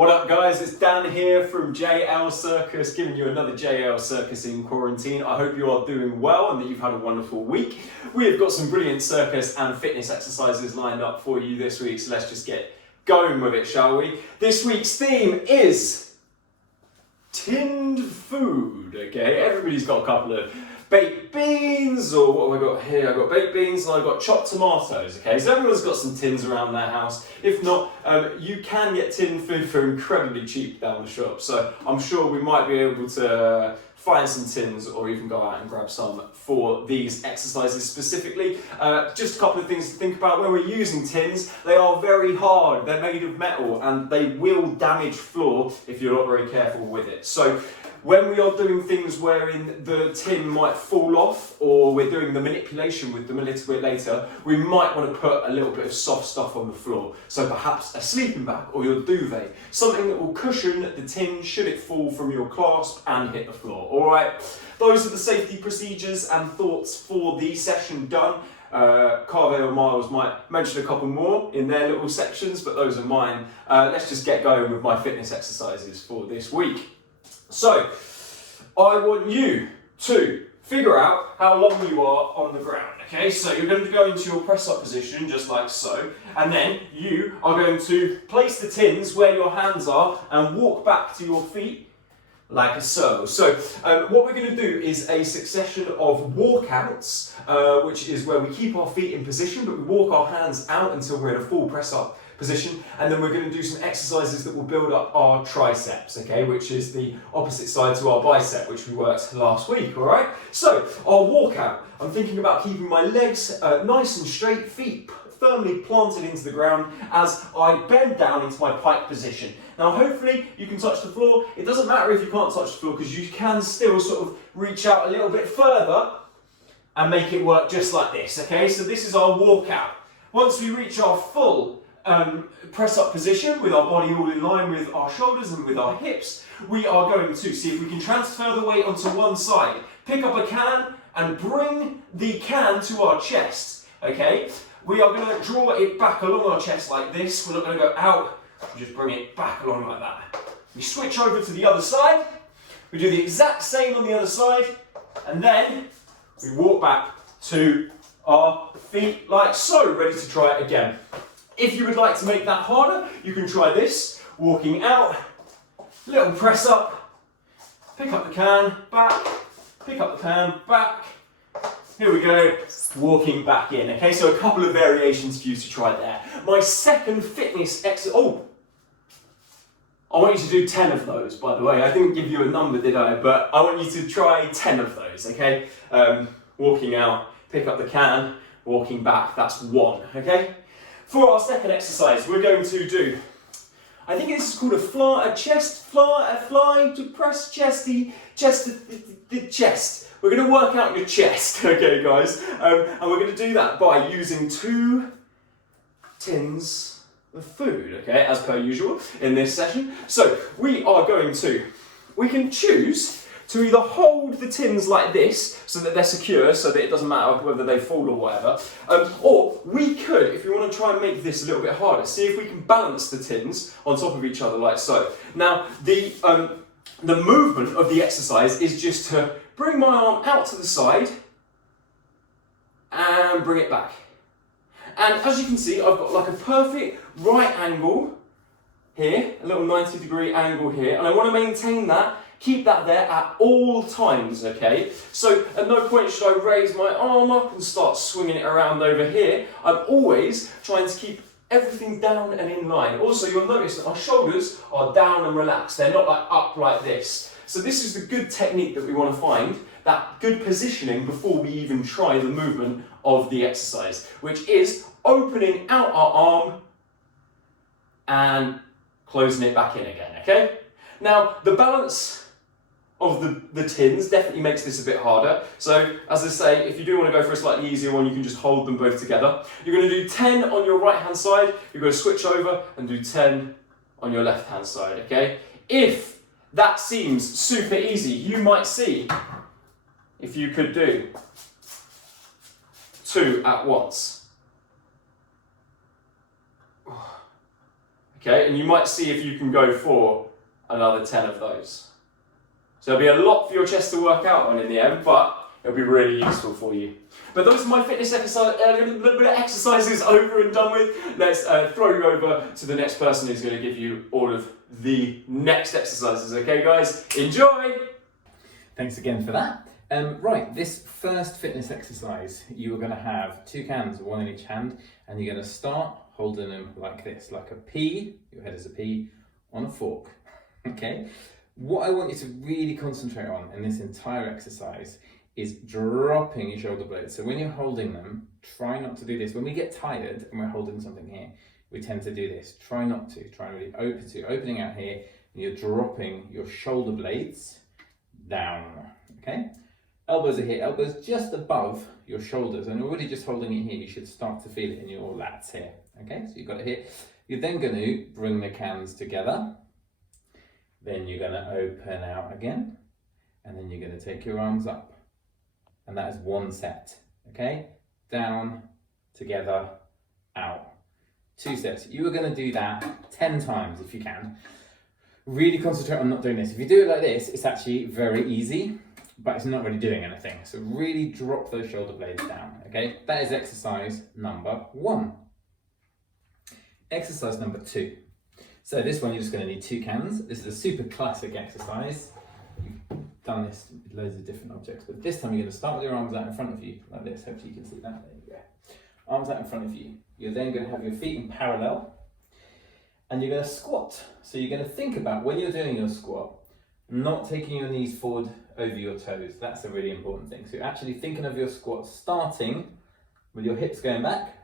What up guys, it's Dan here from JL Circus, giving you another JL Circus in quarantine. I hope you are doing well and that you've had a wonderful week. We have got some brilliant circus and fitness exercises lined up for you this week, so let's just get going with it, shall we? This week's theme is tinned food, okay? Everybody's got a couple of baked beans, or what have I got here? I've got baked beans and I've got chopped tomatoes, okay? So everyone's got some tins around their house. If not, you can get tinned food for incredibly cheap down the shop. So I'm sure we might be able to find some tins or even go out and grab some for these exercises specifically. Just a couple of things to think about when we're using tins. They are very hard, they're made of metal, and they will damage floor if you're not very careful with it. So when we are doing things wherein the tin might fall off, or we're doing the manipulation with them a little bit later, we might want to put a little bit of soft stuff on the floor. So perhaps a sleeping bag or your duvet, something that will cushion the tin should it fall from your clasp and hit the floor. Alright, those are the safety procedures and thoughts for the session done. Kaveh or Miles might mention a couple more in their little sections, but those are mine. Let's just get going with my fitness exercises for this week. So, I want you to figure out how long you are on the ground, okay? So you're going to go into your press-up position, just like so, and then you are going to place the tins where your hands are and walk back to your feet, like so. So what we're going to do is a succession of walkouts, which is where we keep our feet in position, but we walk our hands out until we're in a full press-up position, and then we're going to do some exercises that will build up our triceps, okay, which is the opposite side to our bicep, which we worked last week, all right? So, our walkout, I'm thinking about keeping my legs nice and straight, feet firmly planted into the ground as I bend down into my pike position. Now, hopefully you can touch the floor. It doesn't matter if you can't touch the floor, because you can still sort of reach out a little bit further and make it work just like this, okay? So this is our walkout. Once we reach our full press up position with our body all in line with our shoulders and with our hips, we are going to see if we can transfer the weight onto one side, pick up a can and bring the can to our chest, okay? We are going to draw it back along our chest like this. We're not going to go out, we just bring it back along like that. We switch over to the other side, we do the exact same on the other side, and then we walk back to our feet like so, ready to try it again. If you would like to make that harder, you can try this, walking out, little press up, pick up the can, back, pick up the can, back. Here we go, walking back in. Okay, so a couple of variations for you to try there. My second fitness exercise, I want you to do 10 of those, by the way. I didn't give you a number, did I? But I want you to try 10 of those, okay? Walking out, pick up the can, walking back, that's 1, okay? For our second exercise, we're going to do, I think this is called a fly to press the chest. We're going to work out your chest, okay guys? And we're going to do that by using 2 tins of food, okay, as per usual in this session. So we can choose to either hold the tins like this so that they're secure, so that it doesn't matter whether they fall or whatever, or we could, if you want to try and make this a little bit harder, see if we can balance the tins on top of each other like so. Now, the movement of the exercise is just to bring my arm out to the side and bring it back. And as you can see, I've got like a perfect right angle here, a little 90-degree angle here, and I want to maintain that. Keep that there at all times, okay? So at no point should I raise my arm up and start swinging it around over here. I'm always trying to keep everything down and in line. Also, you'll notice that our shoulders are down and relaxed. They're not like up like this. So this is the good technique that we want to find, that good positioning before we even try the movement of the exercise, which is opening out our arm and closing it back in again, okay? Now, the balance of the tins definitely makes this a bit harder. So, as I say, if you do want to go for a slightly easier one, you can just hold them both together. You're going to do 10 on your right hand side, you're going to switch over and do 10 on your left hand side, okay? If that seems super easy, you might see if you could do 2 at once. Okay, and you might see if you can go for another 10 of those. So there'll be a lot for your chest to work out on in the end, but it'll be really useful for you. But those are my fitness exercises over and done with. Let's throw you over to the next person who's going to give you all of the next exercises. Okay, guys, enjoy! Thanks again for that. Right, this first fitness exercise, you are going to have 2 cans, 1 in each hand, and you're going to start holding them like this, like a P, your head is a P, on a fork. Okay? What I want you to really concentrate on in this entire exercise is dropping your shoulder blades. So when you're holding them, try not to do this. When we get tired and we're holding something here, we tend to do this. Try not to. Try really opening out here, and you're dropping your shoulder blades down. Okay? Elbows are here. Elbows just above your shoulders, and already just holding it here, you should start to feel it in your lats here. Okay? So you've got it here. You're then going to bring the cans together. Then you're going to open out again, and then you're going to take your arms up. And that is 1 set, okay? Down, together, out. 2 sets. You are going to do that 10 times if you can. Really concentrate on not doing this. If you do it like this, it's actually very easy, but it's not really doing anything. So really drop those shoulder blades down, okay? That is exercise number 1. Exercise number 2. So this one, you're just going to need 2 cans. This is a super classic exercise. You've done this with loads of different objects, but this time you're going to start with your arms out in front of you, like this. Hopefully you can see that. There you go. Arms out in front of you. You're then going to have your feet in parallel, and you're going to squat. So you're going to think about, when you're doing your squat, not taking your knees forward over your toes. That's a really important thing. So you're actually thinking of your squat starting with your hips going back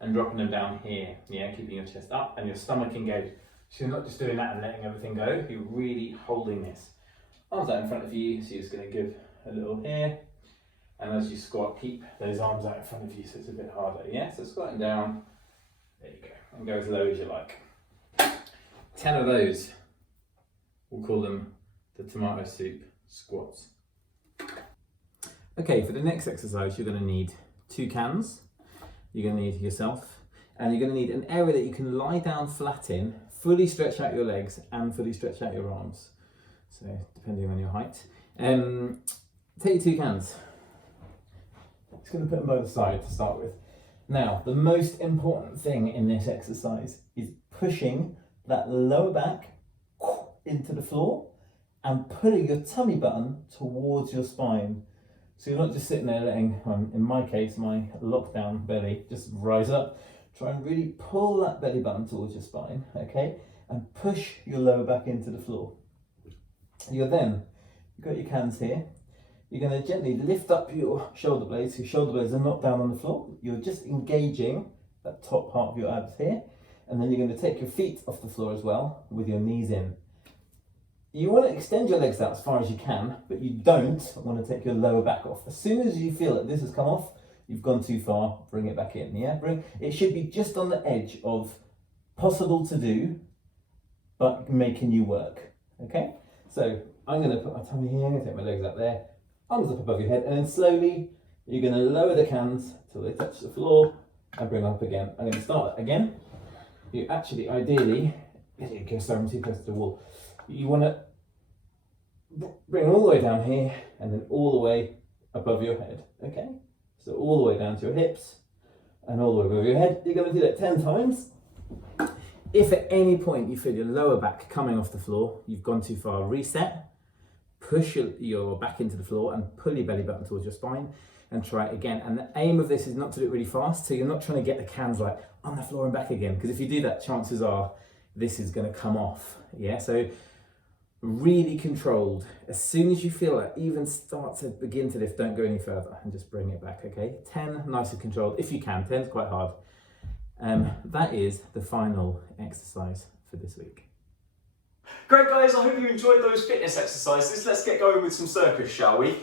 and dropping them down here. Yeah, keeping your chest up and your stomach engaged. So you're not just doing that and letting everything go. You're really holding this. Arms out in front of you, so you're just going to give a little here. And as you squat, keep those arms out in front of you so it's a bit harder. Yeah, so squatting down. There you go. And go as low as you like. 10 of those. We'll call them the tomato soup squats. Okay, for the next exercise, you're going to need 2 cans. You're going to need yourself. And you're going to need an area that you can lie down flat in, fully stretch out your legs and fully stretch out your arms. So, depending on your height. Take your 2 cans. Just going to put them by the side to start with. Now, the most important thing in this exercise is pushing that lower back into the floor and pulling your tummy button towards your spine. So you're not just sitting there letting, in my case, my lockdown belly just rise up. Try and really pull that belly button towards your spine, okay? And push your lower back into the floor. You've got your cans here. You're going to gently lift up your shoulder blades. Your shoulder blades are not down on the floor. You're just engaging that top part of your abs here. And then you're going to take your feet off the floor as well with your knees in. You want to extend your legs out as far as you can, but you don't want to take your lower back off. As soon as you feel that this has come off, you've gone too far, bring it back in. Yeah, it should be just on the edge of possible to do, but making you work. Okay, so I'm going to put my tummy here, take my legs up there, arms up above your head, and then slowly you're going to lower the cans till they touch the floor and bring them up again. I'm going to start again. You actually, ideally, there you go, sorry, I'm too close to the wall. You want to bring all the way down here and then all the way above your head, okay? So all the way down to your hips and all the way above your head. You're going to do that 10 times. If at any point you feel your lower back coming off the floor, you've gone too far, reset, push your back into the floor and pull your belly button towards your spine and try it again. And the aim of this is not to do it really fast, so you're not trying to get the cans like on the floor and back again, because if you do that, chances are this is going to come off, yeah? So really controlled. As soon as you feel it even start to begin to lift, don't go any further and just bring it back, okay? 10, nice and controlled, if you can. 10's quite hard. That is the final exercise for this week. Great guys, I hope you enjoyed those fitness exercises. Let's get going with some circus, shall we?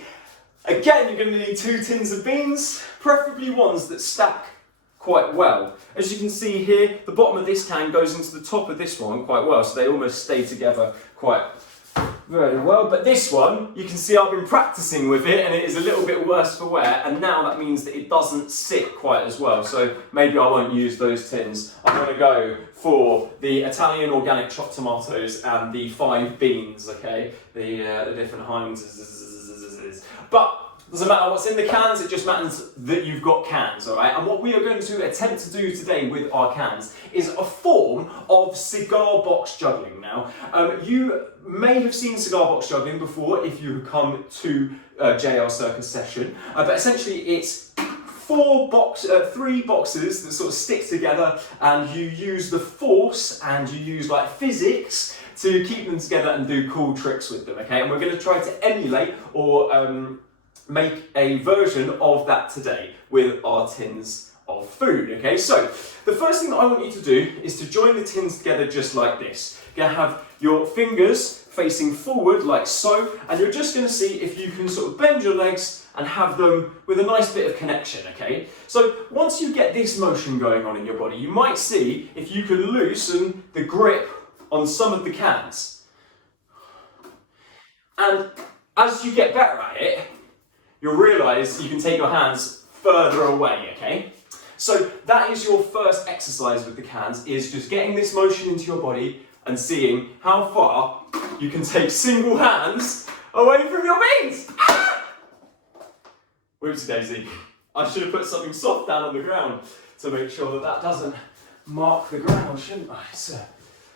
Again, you're going to need 2 tins of beans, preferably ones that stack quite well. As you can see here, the bottom of this can goes into the top of this one quite well, so they almost stay together quite Very well, but this one, you can see I've been practicing with it and it is a little bit worse for wear, and now that means that it doesn't sit quite as well, so maybe I won't use those tins. I'm going to go for the Italian organic chopped tomatoes and the 5 beans, okay? The different Heinz. But doesn't matter what's in the cans, it just matters that you've got cans, alright? And what we are going to attempt to do today with our cans is a form of cigar box juggling. Now, you may have seen cigar box juggling before if you come to JL Circus session, but essentially it's 3 boxes that sort of stick together, and you use the force and you use like physics to keep them together and do cool tricks with them, okay? And we're going to try to emulate or make a version of that today with our tins of food, okay? So, the first thing that I want you to do is to join the tins together just like this. You're going to have your fingers facing forward like so, and you're just going to see if you can sort of bend your legs and have them with a nice bit of connection, okay? So, once you get this motion going on in your body, you might see if you can loosen the grip on some of the cans. And as you get better at it, you'll realise you can take your hands further away, okay? So that is your first exercise with the cans, is just getting this motion into your body and seeing how far you can take single hands away from your beans. Ah! Whoopsie daisy. I should have put something soft down on the ground to make sure that that doesn't mark the ground, shouldn't I? So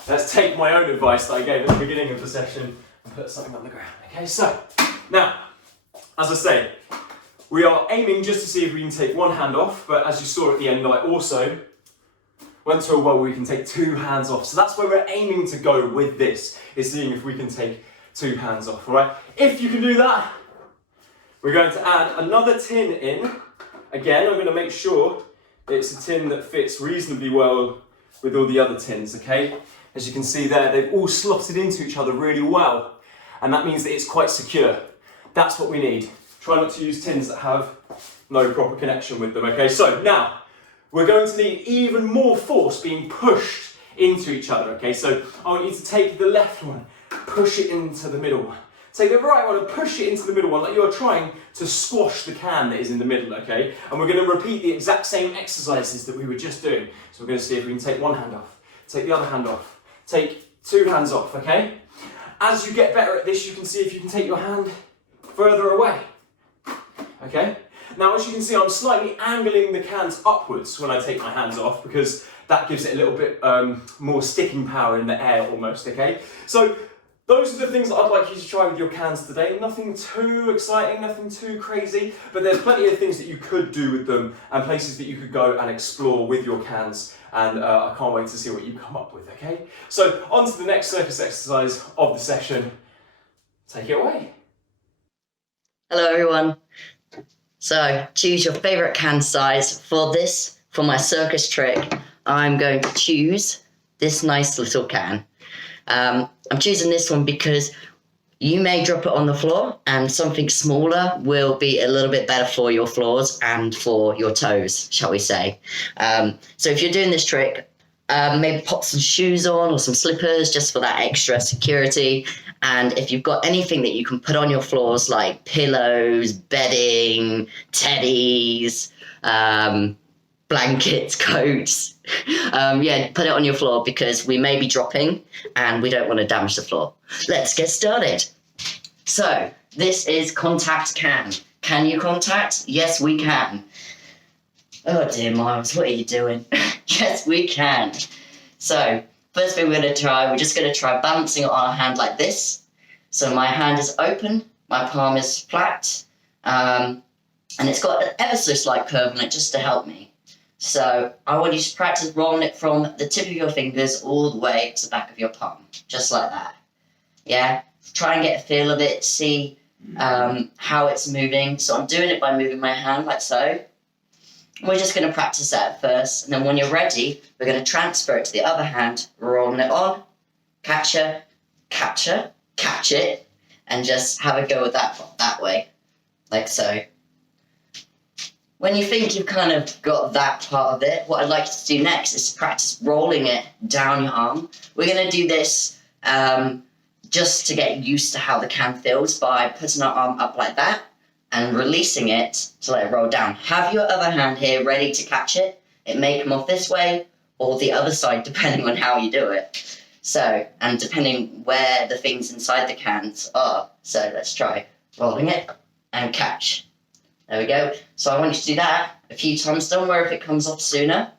let's take my own advice that I gave at the beginning of the session and put something on the ground. Okay, so now, as I say, we are aiming just to see if we can take one hand off, but as you saw at the end, I also went to a well where we can take 2 hands off. So that's where we're aiming to go with this, is seeing if we can take 2 hands off, all right? If you can do that, we're going to add another tin in. Again, I'm going to make sure it's a tin that fits reasonably well with all the other tins, okay? As you can see there, they've all slotted into each other really well, and that means that it's quite secure. That's what we need. Try not to use tins that have no proper connection with them, okay? So now, we're going to need even more force being pushed into each other, okay? So I want you to take the left one, push it into the middle one. Take the right one and push it into the middle one, like you're trying to squash the can that is in the middle, okay? And we're going to repeat the exact same exercises that we were just doing. So we're going to see if we can take one hand off, take the other hand off, take 2 hands off, okay? As you get better at this, you can see if you can take your hand further away, okay? Now, as you can see, I'm slightly angling the cans upwards when I take my hands off, because that gives it a little bit more sticking power in the air almost, okay? So those are the things that I'd like you to try with your cans today. Nothing too exciting, nothing too crazy, but there's plenty of things that you could do with them and places that you could go and explore with your cans, and I can't wait to see what you come up with, okay? So on to the next circus exercise of the session. Take it away. Hello everyone. So choose your favourite can size. For my circus trick, I'm going to choose this nice little can. I'm choosing this one because you may drop it on the floor, and something smaller will be a little bit better for your floors and for your toes, shall we say. So if you're doing this trick, maybe pop some shoes on or some slippers just for that extra security. And if you've got anything that you can put on your floors, like pillows, bedding, teddies, blankets, coats, yeah, put it on your floor, because we may be dropping and we don't want to damage the floor. Let's get started. So this is contact can. Can you contact? Yes, we can. Oh dear, Miles, what are you doing? Yes, we can. So first thing we're just going to try balancing on our hand like this. So my hand is open, my palm is flat, and it's got an ever so slight curve on it just to help me. So I want you to practice rolling it from the tip of your fingers all the way to the back of your palm, just like that. Yeah? Try and get a feel of it, see how it's moving. So I'm doing it by moving my hand like so. We're just going to practice that at first, and then when you're ready, we're going to transfer it to the other hand, rolling it on, catch it, and just have a go with that way, like so. When you think you've kind of got that part of it, what I'd like you to do next is to practice rolling it down your arm. We're going to do this just to get used to how the can feels by putting our arm up like that and releasing it to let it roll down. Have your other hand here ready to catch it. It may come off this way or the other side, depending on how you do it. So, and depending where the things inside the cans are. So let's try rolling it and catch. There we go. So I want you to do that a few times. Don't worry if it comes off sooner.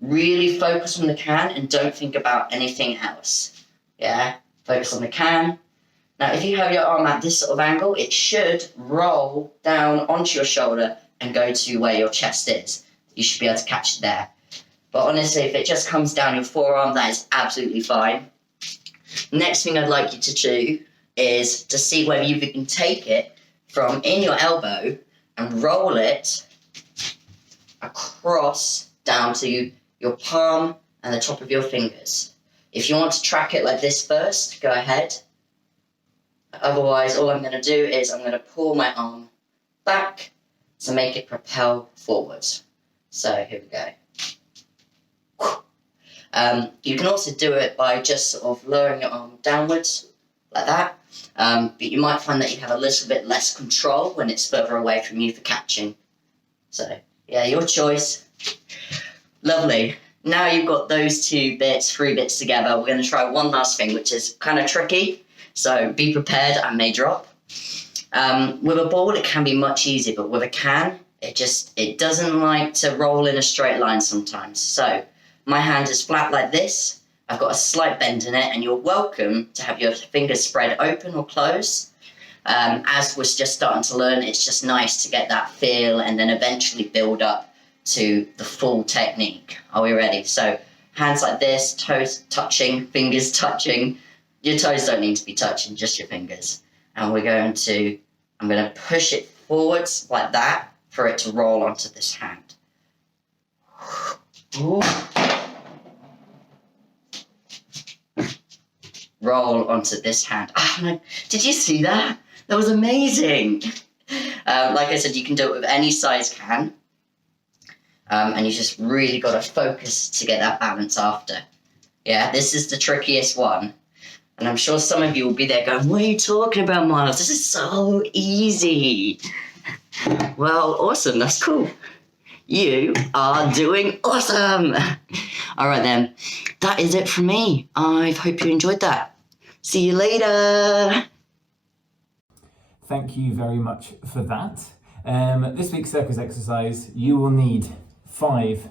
Really focus on the can and don't think about anything else. Yeah, focus on the can. Now, if you have your arm at this sort of angle, it should roll down onto your shoulder and go to where your chest is. You should be able to catch it there. But honestly, if it just comes down your forearm, that is absolutely fine. Next thing I'd like you to do is to see whether you can take it from in your elbow and roll it across down to your palm and the top of your fingers. If you want to track it like this first, go ahead. Otherwise, all I'm going to do is I'm going to pull my arm back to make it propel forwards. So here we go. You can also do it by just sort of lowering your arm downwards, like that. But you might find that you have a little bit less control when it's further away from you for catching. So, yeah, your choice. Lovely. Now you've got those three bits together, we're going to try one last thing, which is kind of tricky. So be prepared, I may drop. With a ball, it can be much easier, but with a can, it doesn't like to roll in a straight line sometimes. So my hand is flat like this. I've got a slight bend in it, and you're welcome to have your fingers spread open or closed. As we're just starting to learn, it's just nice to get that feel and then eventually build up to the full technique. Are we ready? So hands like this, toes touching, fingers touching. Your toes don't need to be touching, just your fingers. And I'm going to push it forwards like that for it to roll onto this hand. Ooh. Roll onto this hand. Oh, no. Did you see that? That was amazing. Like I said, you can do it with any size can. And you just really got to focus to get that balance after. Yeah, this is the trickiest one. And I'm sure some of you will be there going, what are you talking about, Miles? This is so easy. Well, awesome. That's cool. You are doing awesome. All right, then. That is it from me. I hope you enjoyed that. See you later. Thank you very much for that. This week's circus exercise, you will need 5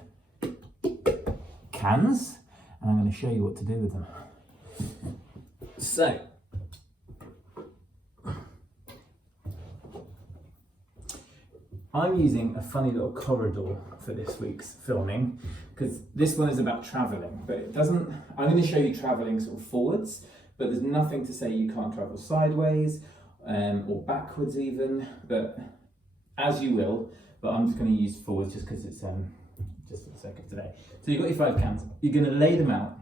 cans, and I'm going to show you what to do with them. So, I'm using a funny little corridor for this week's filming, because this one is about travelling, but it doesn't, I'm going to show you travelling sort of forwards, but there's nothing to say you can't travel sideways, or backwards even, but as you will, but I'm just going to use forwards just because it's just for the sake of today. So you've got your 5 cans, you're going to lay them out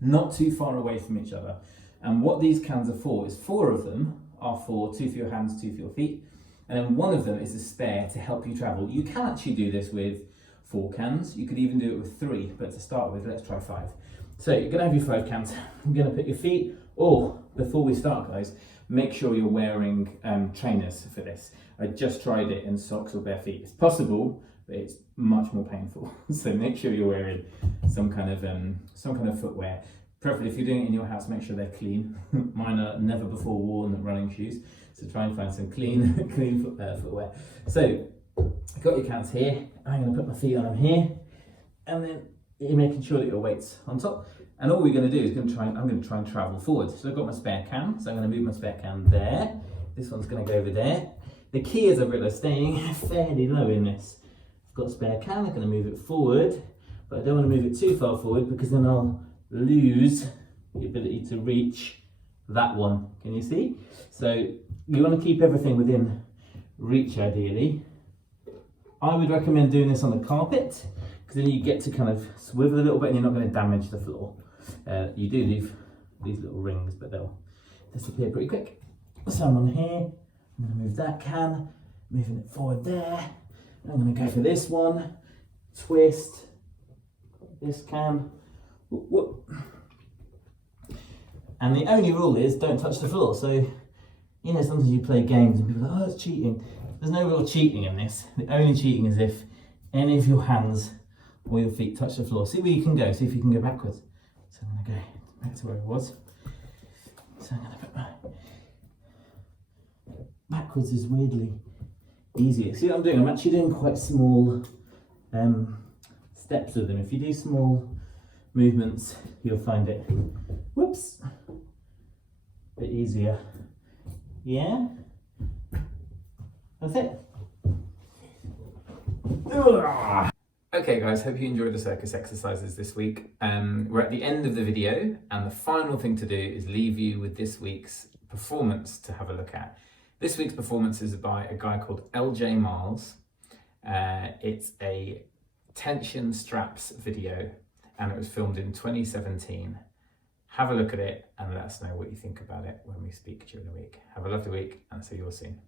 not too far away from each other, and what these cans are for is 4 of them are for 2 for your hands, 2 for your feet, and then 1 of them is a spare to help you travel. You can actually do this with 4 cans, you could even do it with 3, but to start with, let's try 5. So you're going to have your 5 cans, you're going to put your feet, or before we start guys, make sure you're wearing trainers for this. I just tried it in socks or bare feet. It's possible, but it's much more painful. So make sure you're wearing some kind of footwear. Preferably if you're doing it in your house, make sure they're clean. Mine are never before worn running shoes. So try and find some clean footwear. So I've got your cans here. I'm going to put my feet on them here. And then you're making sure that your weight's on top. And all we're going to do is I'm going to try and travel forward. So I've got my spare can. So I'm going to move my spare can there. This one's going to go over there. The key is I've realised staying fairly low in this. I've got a spare can. I'm going to move it forward. But I don't want to move it too far forward because then I'll lose the ability to reach that one. Can you see? So you want to keep everything within reach ideally. I would recommend doing this on the carpet because then you get to kind of swivel a little bit and you're not going to damage the floor. You do leave these little rings, but they'll disappear pretty quick. So I'm on here, I'm going to move that can, moving it forward there. I'm going to go for this one, twist, this can. Whoop, whoop. And the only rule is don't touch the floor. So, you know, sometimes you play games and people are like, oh, it's cheating. There's no real cheating in this. The only cheating is if any of your hands or your feet touch the floor. See where you can go. See if you can go backwards. So I'm going to go back to where I was. So I'm going to put my... Backwards is weirdly easier. See what I'm doing? I'm actually doing quite small steps with them. If you do small movements, you'll find it, whoops, a bit easier. Yeah? That's it. Okay guys, hope you enjoyed the circus exercises this week. We're at the end of the video, and the final thing to do is leave you with this week's performance to have a look at. This week's performance is by a guy called LJ Miles. It's a tension straps video, and it was filmed in 2017. Have a look at it and let us know what you think about it when we speak during the week. Have a lovely week, and see you all soon.